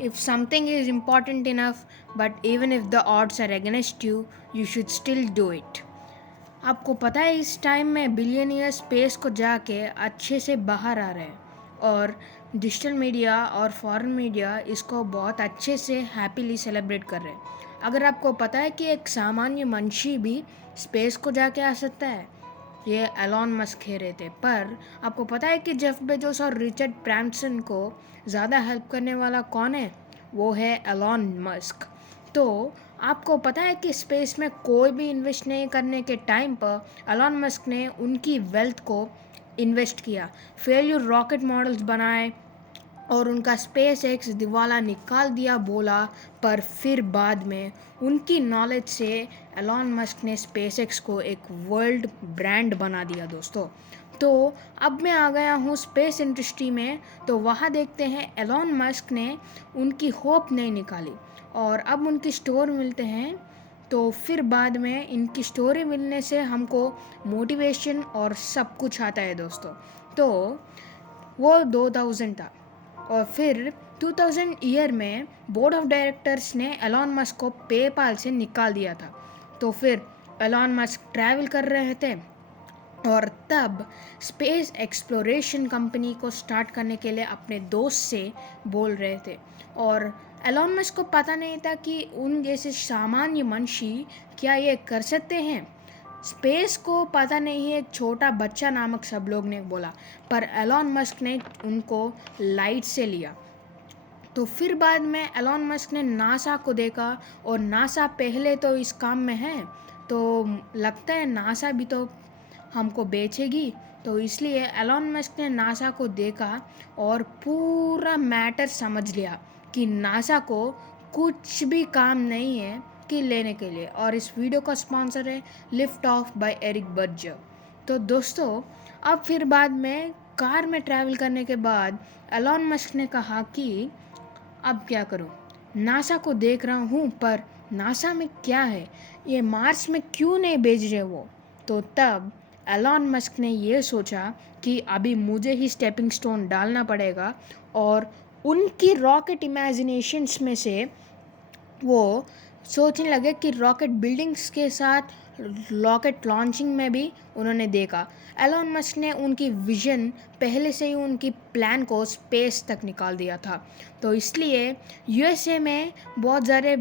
If something is important enough, but even if the odds are against you, you should still do it. आपको पता है इस time में billionaire space को जाके अच्छे से बाहर आ रहे हैं और डिजिटल मीडिया और फॉरेन मीडिया इसको बहुत अच्छे से हैप्पीली सेलिब्रेट कर रहे हैं। अगर आपको पता है कि एक सामान्य मनुष्य भी स्पेस को जाके आ सकता है, ये एलॉन मस्क कह रहे थे। पर आपको पता है कि जेफ बेजोस और रिचर्ड ब्रांसन को ज़्यादा हेल्प करने वाला कौन है? वो है एलॉन मस्क। तो आपको पता है कि स्पेस में कोई भी इन्वेस्ट नहीं करने के टाइम पर एलॉन मस्क ने उनकी वेल्थ को इन्वेस्ट किया, फेल्यूर रॉकेट मॉडल्स बनाए और उनका स्पेस एक्स दिवाला निकाल दिया बोला। पर फिर बाद में उनकी नॉलेज से एलॉन मस्क ने स्पेस एक्स को एक वर्ल्ड ब्रांड बना दिया दोस्तों। तो अब मैं आ गया हूँ स्पेस इंडस्ट्री में, तो वहाँ देखते हैं एलॉन मस्क ने उनकी होप नहीं निकाली और अब उनकी स्टोर मिलते हैं। तो फिर बाद में इनकी स्टोरी मिलने से हमको मोटिवेशन और सब कुछ आता है दोस्तों। तो वो 2000 था और फिर 2000 ईयर में बोर्ड ऑफ डायरेक्टर्स ने एलॉन मस्क को पेपाल से निकाल दिया था। तो फिर एलॉन मस्क ट्रैवल कर रहे थे और तब स्पेस एक्सप्लोरेशन कंपनी को स्टार्ट करने के लिए अपने दोस्त से बोल रहे थे और एलॉन मस्क को पता नहीं था कि उन जैसे सामान्य मनुष्य क्या ये कर सकते हैं। स्पेस को पता नहीं है, एक छोटा बच्चा नामक सब लोग ने बोला, पर एलॉन मस्क ने उनको लाइट से लिया। तो फिर बाद में एलॉन मस्क ने नासा को देखा और नासा पहले तो इस काम में है, तो लगता है नासा भी तो हमको बेचेगी। तो इसलिए एलॉन मस्क ने नासा को देखा और पूरा मैटर समझ लिया कि नासा को कुछ भी काम नहीं है कि लेने के लिए। और इस वीडियो का स्पॉन्सर है lift off by Eric Berger. तो दोस्तों अब फिर बाद में कार में ट्रैवल करने के बाद एलॉन मस्क ने कहा कि अब क्या करूं, नासा को देख रहा हूं पर नासा में क्या है, ये मार्स में क्यों नहीं भेज रहे वो। तो तब एलॉन मस्क ने ये सोचा कि अभी मुझे ही स्टेपिंग स्टोन डालना पड़ेगा और उनकी रॉकेट इमेजिनेशंस में से वो सोचने लगे कि रॉकेट बिल्डिंग्स के साथ रॉकेट लॉन्चिंग में भी उन्होंने देखा। एलॉन मस्क ने उनकी विजन पहले से ही उनकी प्लान को स्पेस तक निकाल दिया था। तो इसलिए यूएसए में बहुत सारे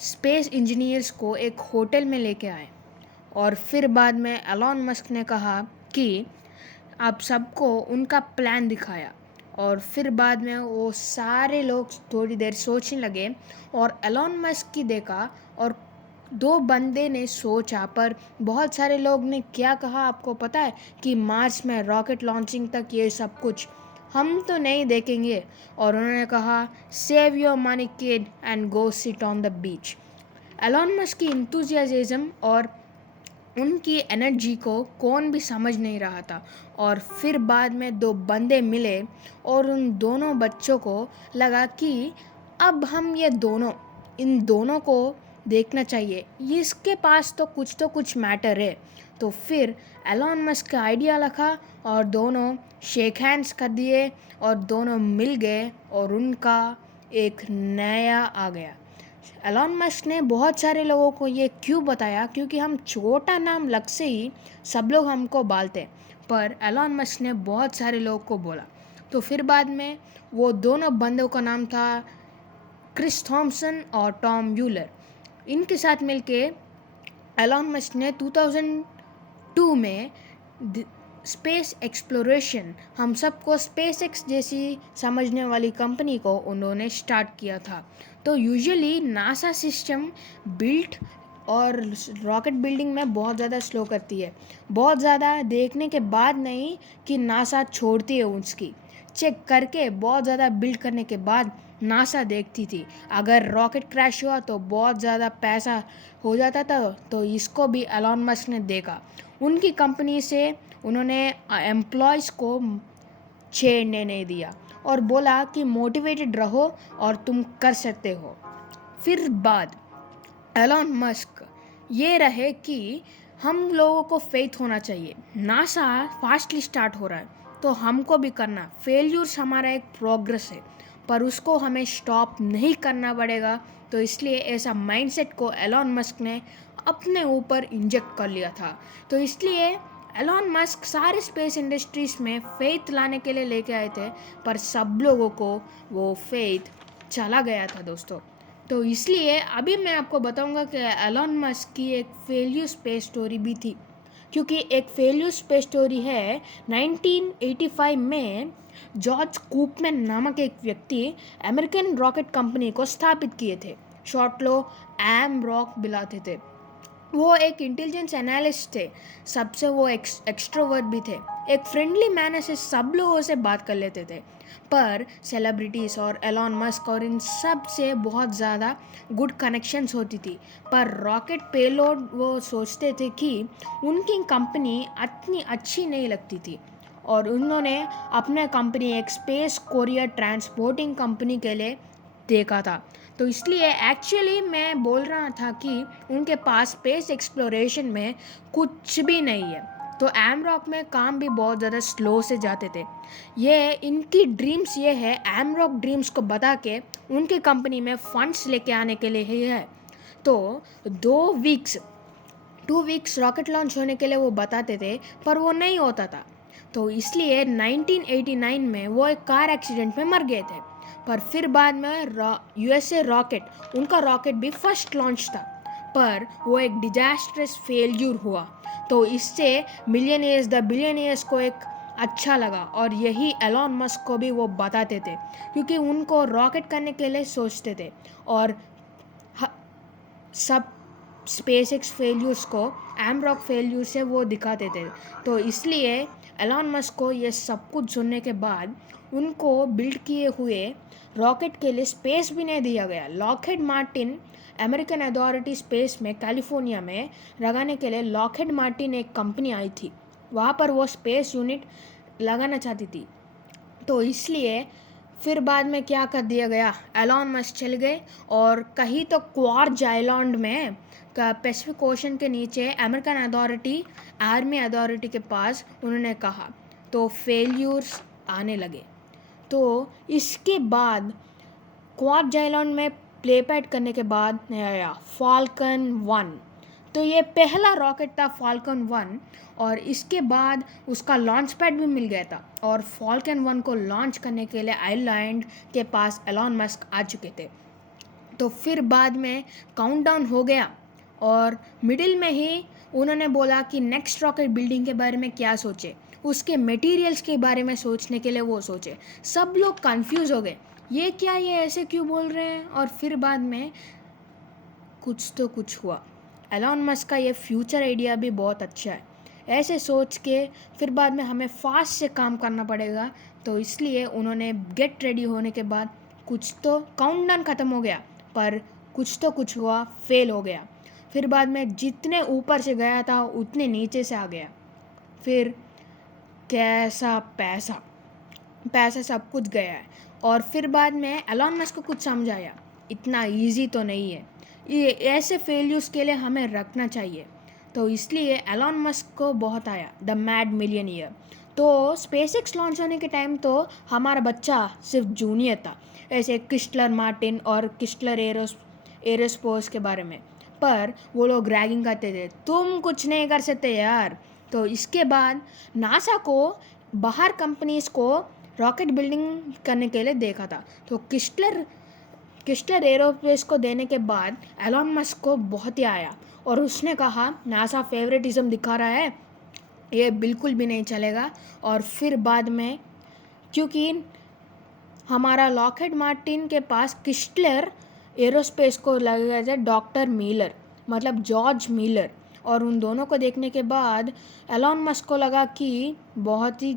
स्पेस इंजीनियर्स को एक होटल में लेके आए और फिर बाद में एलॉन मस्क ने कहा कि आप सबको उनका प्लान दिखाया और फिर बाद में वो सारे लोग थोड़ी देर सोचने लगे और एलॉन मस्क की देखा और दो बंदे ने सोचा। पर बहुत सारे लोग ने क्या कहा आपको पता है कि मार्स में रॉकेट लॉन्चिंग तक ये सब कुछ हम तो नहीं देखेंगे। और उन्होंने कहा save your money kid and go sit on the beach. Elon Musk की इंथुजियाज्म और उनकी एनर्जी को कौन भी समझ नहीं रहा था। और फिर बाद में दो बंदे मिले और उन दोनों बच्चों को लगा कि अब हम ये दोनों इन दोनों को देखना चाहिए, इसके पास तो कुछ मैटर है। तो फिर एलॉन मस्क का आइडिया रखा और दोनों शेक हैंड्स कर दिए और दोनों मिल गए और उनका एक नया आ गया। एलॉन मस्क ने बहुत सारे लोगों को ये क्यों बताया, क्योंकि हम छोटा नाम लग से ही सब लोग हमको बालते, पर एलॉन मस्क ने बहुत सारे लोगों को बोला। तो फिर बाद में वो दोनों बंदों का नाम था क्रिस थॉमसन और टॉम यूलर। इनके साथ मिलके एलॉन मस्क ने 2002 में स्पेस एक्सप्लोरेशन, हम सबको स्पेस एक्स जैसी समझने वाली कंपनी को उन्होंने स्टार्ट किया था। तो यूजुअली नासा सिस्टम बिल्ट और रॉकेट बिल्डिंग में बहुत ज़्यादा स्लो करती है, बहुत ज़्यादा देखने के बाद नहीं कि नासा छोड़ती है, उसकी चेक करके बहुत ज़्यादा बिल्ड करने के बाद नासा देखती थी। अगर रॉकेट क्रैश हुआ तो बहुत ज़्यादा पैसा हो जाता था। तो इसको भी एलॉन मस्क ने देखा, उनकी कंपनी से उन्होंने एम्प्लॉयज़ को छेड़ने नहीं दिया और बोला कि मोटिवेटेड रहो और तुम कर सकते हो। फिर बाद एलॉन मस्क ये रहे कि हम लोगों को फेथ होना चाहिए, नासा फास्टली स्टार्ट हो रहा है तो हमको भी करना, फेल्यूर्स हमारा एक प्रोग्रेस है। पर उसको हमें स्टॉप नहीं करना पड़ेगा। तो इसलिए ऐसा माइंडसेट को एलॉन मस्क ने अपने ऊपर इंजेक्ट कर लिया था। तो इसलिए एलॉन मस्क सारे स्पेस इंडस्ट्रीज में फेथ लाने के लिए लेके आए थे, पर सब लोगों को वो फेथ चला गया था दोस्तों। तो इसलिए अभी मैं आपको बताऊंगा कि एलॉन मस्क की एक फेल्यूर स्पेस स्टोरी भी थी, क्योंकि एक फेल्यूर स्पेस स्टोरी है 1985 में जॉर्ज कूपमैन नामक एक व्यक्ति अमेरिकन रॉकेट कंपनी को स्थापित किए थे। शॉर्ट लो एम रॉक बुलाते थे। वो एक इंटेलिजेंस एनालिस्ट थे, सबसे वो एक्सट्रोवर्ट भी थे। एक फ्रेंडली मैनर से सब लोगों से बात कर लेते थे, पर सेलिब्रिटीज़ और एलॉन मस्क और इन सब से बहुत ज़्यादा गुड कनेक्शंस होती थी। पर रॉकेट पेलोड वो सोचते थे कि उनकी कंपनी इतनी अच्छी नहीं लगती थी, और उन्होंने अपने कंपनी एक स्पेस कोरियर ट्रांसपोर्टिंग कंपनी के लिए देखा था। तो इसलिए एक्चुअली मैं बोल रहा था कि उनके पास स्पेस एक्सप्लोरेशन में कुछ भी नहीं है। तो एमरॉक में काम भी बहुत ज़्यादा स्लो से जाते थे। ये इनकी ड्रीम्स ये है, एमरॉक ड्रीम्स को बता के उनकी कंपनी में फंड्स लेके आने के लिए ही है। तो 2 वीक्स रॉकेट लॉन्च होने के लिए वो बताते थे, पर वो नहीं होता था। तो इसलिए 1989 में वो एक कार एक्सीडेंट में मर गए थे। पर फिर बाद में यूएसए रॉकेट, उनका रॉकेट भी फर्स्ट लॉन्च था, पर वो एक डिजास्ट्रस फेल्यूर हुआ। तो इससे मिलियनियर्स द बिलियनियर्स को एक अच्छा लगा, और यही एलॉन मस्क को भी वो बताते थे, क्योंकि उनको रॉकेट करने के लिए सोचते थे, और सब स्पेस एक्स फेल्यूर्स को एमरॉक फेल्यूर से वो दिखाते थे। तो इसलिए एलॉन मस्क को ये सब कुछ सुनने के बाद उनको बिल्ड किए हुए रॉकेट के लिए स्पेस भी नहीं दिया गया। Lockheed Martin American authority space में कैलिफोर्निया में लगाने के लिए लॉकहीड मार्टिन एक कंपनी आई थी, वहाँ पर वो स्पेस यूनिट लगाना चाहती थी। तो इसलिए फिर बाद में क्या कर दिया गया, एलॉन मस्क चले गए और कहीं तो क्वार्ज आइलैंड में पैसिफिक ओशन के नीचे अमेरिकन अथॉरिटी, आर्मी अथॉरिटी के पास उन्होंने कहा। तो फेल्यूर्स आने लगे। तो इसके बाद क्वार्ज आइलैंड में प्लेपैड करने के बाद आया फाल्कन 1। तो ये पहला रॉकेट था फाल्कन 1, और इसके बाद उसका लॉन्च पैड भी मिल गया था, और फाल्कन 1 को लॉन्च करने के लिए आइलैंड के पास एलॉन मस्क आ चुके थे। तो फिर बाद में काउंटडाउन हो गया, और मिडिल में ही उन्होंने बोला कि नेक्स्ट रॉकेट बिल्डिंग के बारे में क्या सोचे, उसके मटेरियल्स के बारे में सोचने के लिए वो सोचे। सब लोग कंफ्यूज हो गए, ये क्या, ये ऐसे क्यों बोल रहे हैं। और फिर बाद में कुछ तो कुछ हुआ। एलॉन मस्क का ये फ्यूचर आइडिया भी बहुत अच्छा है। ऐसे सोच के फिर बाद में हमें फास्ट से काम करना पड़ेगा। तो इसलिए उन्होंने गेट रेडी होने के बाद कुछ तो काउंटडाउन ख़त्म हो गया, पर कुछ तो कुछ हुआ, फेल हो गया। फिर बाद में जितने ऊपर से गया था उतने नीचे से आ गया। फिर कैसा पैसा पैसा सब कुछ गया है। और फिर बाद में एलॉन मस्क को कुछ समझ आया, इतना इजी तो नहीं है, ये ऐसे फेल्यूर्स के लिए हमें रखना चाहिए। तो इसलिए एलॉन मस्क को बहुत आया द मैड मिलियनियर। तो स्पेसएक्स लॉन्च होने के टाइम तो हमारा बच्चा सिर्फ जूनियर था, ऐसे क्रिस्टलर मार्टिन और क्रिस्टलर एरोस्पेस के बारे में, पर वो लोग रैगिंग करते थे, तुम कुछ नहीं कर सकते यार। तो इसके बाद नासा को बाहर कंपनीज़ को रॉकेट बिल्डिंग करने के लिए देखा था। तो क्रिस्टलर एरोस्पेस को देने के बाद एलॉन मस्क को बहुत ही आया, और उसने कहा नासा फेवरेटिज्म दिखा रहा है, ये बिल्कुल भी नहीं चलेगा। और फिर बाद में क्योंकि हमारा लॉकहीड मार्टिन के पास क्रिस्टलर एरोस्पेस को लगा था डॉक्टर मिलर, मतलब जॉर्ज मिलर, और उन दोनों को देखने के बाद एलॉन मस्क को लगा कि बहुत ही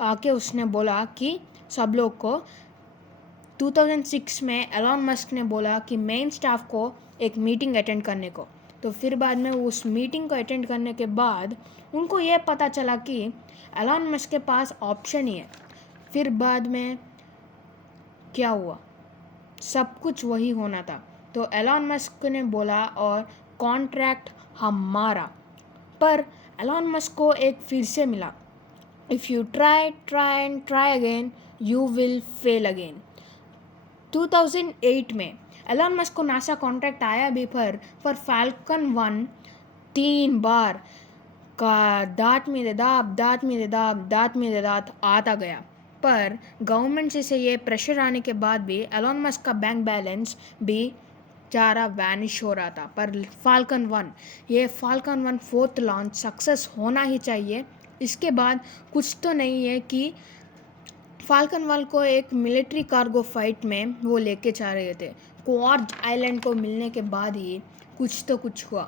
आके उसने बोला कि सब लोग को 2006 में एलॉन मस्क ने बोला कि मेन स्टाफ को एक मीटिंग अटेंड करने को। तो फिर बाद में उस मीटिंग को अटेंड करने के बाद उनको ये पता चला कि एलॉन मस्क के पास ऑप्शन ही है। फिर बाद में क्या हुआ, सब कुछ वही होना था। तो एलॉन मस्क ने बोला और कॉन्ट्रैक्ट हमारा, पर एलॉन मस्क को एक फिर से मिला, if you try and try again you will fail again. 2008 में एलन मस्क को नासा कॉन्ट्रैक्ट आया भी पर फाल्कन 1 3 बार का दांत में दे दांत आता गया। पर गवर्नमेंट से ये प्रेशर आने के बाद भी एलन मस्क का बैंक बैलेंस भी चारा वैनिश हो रहा था। पर फाल्कन 1 फोर्थ लॉन्च सक्सेस होना ही चाहिए। इसके बाद कुछ तो नहीं है कि फाल्कन 1 को एक मिलिट्री कार्गो फाइट में वो लेके जा रहे थे। क्वार्ज आइलैंड को मिलने के बाद ही कुछ हुआ।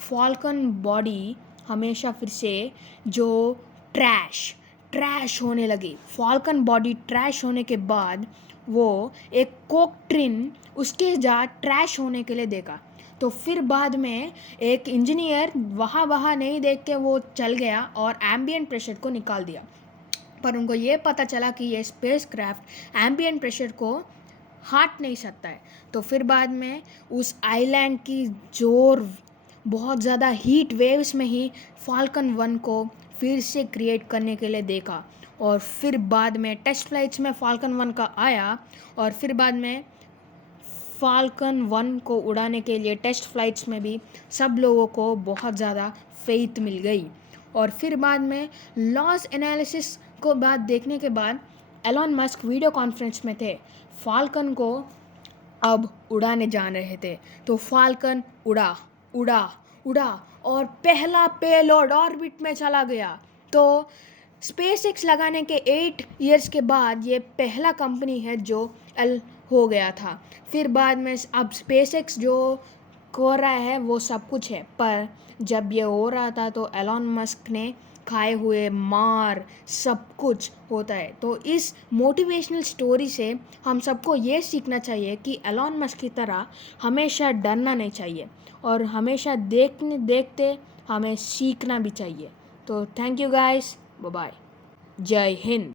फाल्कन बॉडी हमेशा फिर से जो ट्रैश होने लगी। फाल्कन बॉडी ट्रैश होने के बाद वो एक कोक्ट्रिन उसके जा ट्रैश होने के लिए देखा। तो फिर बाद में एक इंजीनियर वहाँ नहीं देख के वो चल गया और एम्बिएंट प्रेशर को निकाल दिया। पर उनको ये पता चला कि ये स्पेसक्राफ्ट एम्बिएंट प्रेशर को हट नहीं सकता है। तो फिर बाद में उस आइलैंड की जोर बहुत ज़्यादा हीट वेव्स में ही फाल्कन 1 को फिर से क्रिएट करने के लिए देखा। और फिर बाद में टेस्ट फ्लाइट्स में फाल्कन 1 का आया और फिर बाद में फाल्कन 1 को उड़ाने के लिए टेस्ट फ्लाइट्स में भी सब लोगों को बहुत ज़्यादा फेथ मिल गई। और फिर बाद में लॉस एनालिसिस को बाद देखने के बाद एलन मस्क वीडियो कॉन्फ्रेंस में थे। फाल्कन को अब उड़ाने जा रहे थे। तो फाल्कन उड़ा और पहला पेलोड ऑर्बिट में चला गया। तो स्पेसएक्स लगाने के 8 इयर्स के बाद ये पहला कंपनी है जो हो गया था। फिर बाद में अब स्पेसएक्स जो कर रहा है वो सब कुछ है। पर जब ये हो रहा था तो एलन मस्क ने खाए हुए मार सब कुछ होता है। तो इस मोटिवेशनल स्टोरी से हम सबको ये सीखना चाहिए कि एलन मस्क की तरह हमेशा डरना नहीं चाहिए और हमेशा देखते हमें सीखना भी चाहिए। तो thank you guys, bye bye, जय हिंद।